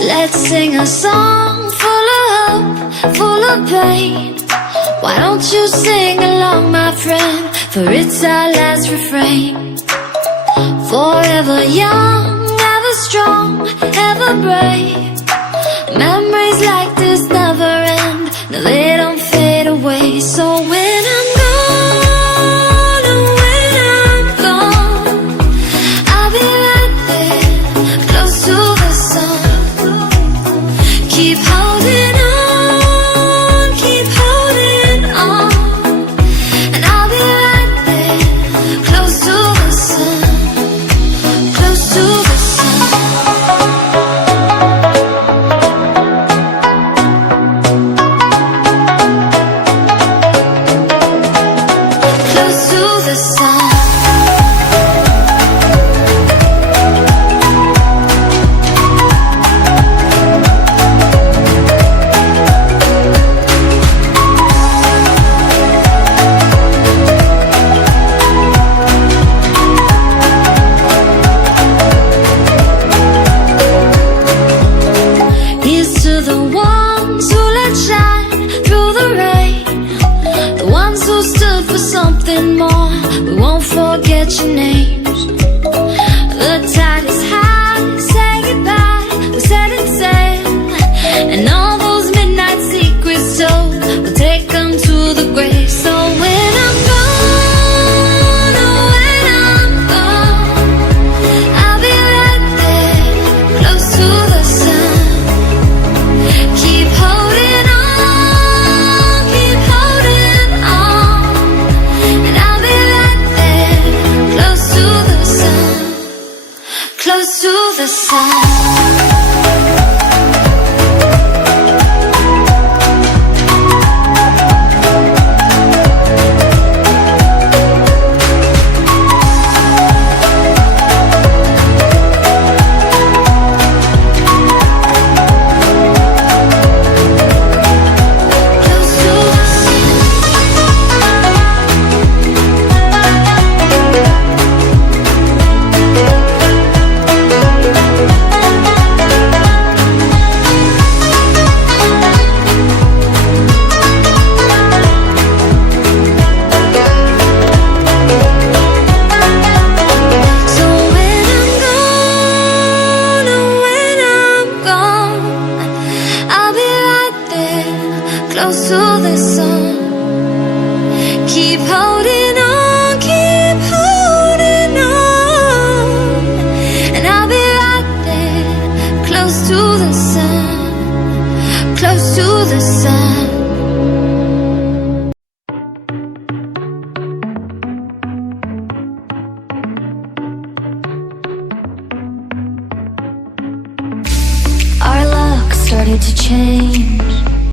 Let's sing a song full of hope, full of pain. Why don't you sing along, my friend? For it's our last refrain. Forever young, ever strong, ever brave. Memories like this never end. No, they don't fade away. So when I'm gone, oh, when I'm gone, I'll be right there, close to the sun. Keep holding on, keep holding on. And I'll be right there, close to the sun, close to the sun. Close to the sun. Here's to the ones who let shine through the rain, the ones who stood for something more. We won't forget your names. The tide is high, say goodbye, we set it sail. And all those midnight secrets told, we'll take them to the grave. So when I'm gone, oh, when I'm gone, I'll be right there, close to the sun. Keep holding on, keep holding on. And I'll be right there, close to the sun, close to the sun. So when I'm gone, oh, when I'm gone, I'll be right there, close to the sun. Keep holding on, keep holding on. And I'll be right there, close to the sun, close to the sun. Our luck started to change.